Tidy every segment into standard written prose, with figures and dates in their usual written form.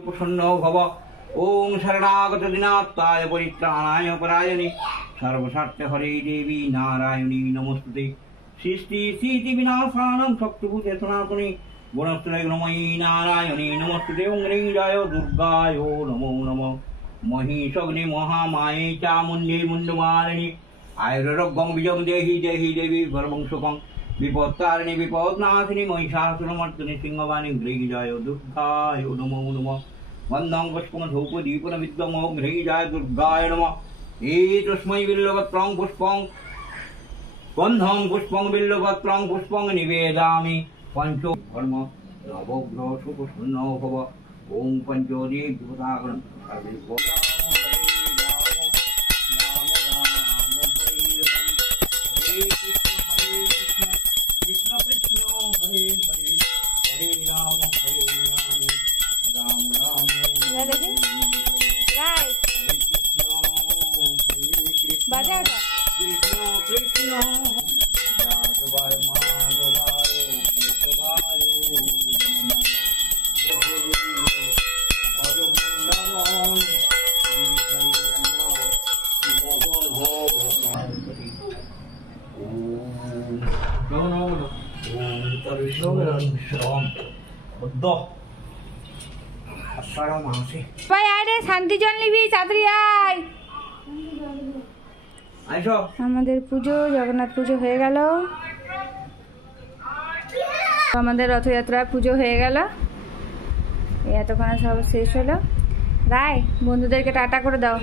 प्रसन्न भव। ओम शरणागत दिनात्ताय परित्राणाय परायणे सर्वशार्थ हरे देवी नारायणी नमोस्तुते। सृष्टि स्थिति विनाशानं शक्तिभूते सनातने गुणत्रयमयी नारायणी नमोस्तुते। ओं ह्रीं जय दुर्गाय नमो नमः। महिषग्ने महामाये चामुण्डे मुण्डमालिनी आयुरारोग्यं विजयं देहि देहि देवी सर्वं सुखं विपत्तारिणि विपत्नाशिनी महिषासुरमर्दिनि सिंहवाणी ह्रीं जय दुर्गाय नमो नमः। वन्दं पुष्पं धूपदीपनमित्तं ॐ ह्रीं जय दुर्गाय नमः। एतस्मै बिल्वपत्रं पुष्पं गन्धं पुष्पं बिल्वपत्रं पुष्पं निवेदयामि। पंचो धर्म नवग्रह सुप्रसन्नो भव। ओम पंचोदीपदागणं हरे कृष्ण कृष्ण हरे हरे हरे राम राम राम हरे कृष्ण यादवाय माधवाय केशवाय শান্তি জল নিবি তাড়াতাড়ি আয়। আমাদের পুজো জগন্নাথ পুজো হয়ে গেল, আমাদের রথযাত্রা পুজো হয়ে গেল, এতক্ষণ সব শেষ হলো। রায় বন্ধুদেরকে টাটা করে দাও,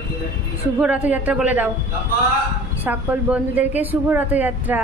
শুভ রথযাত্রা বলে দাও, সকল বন্ধুদেরকে শুভ রথযাত্রা।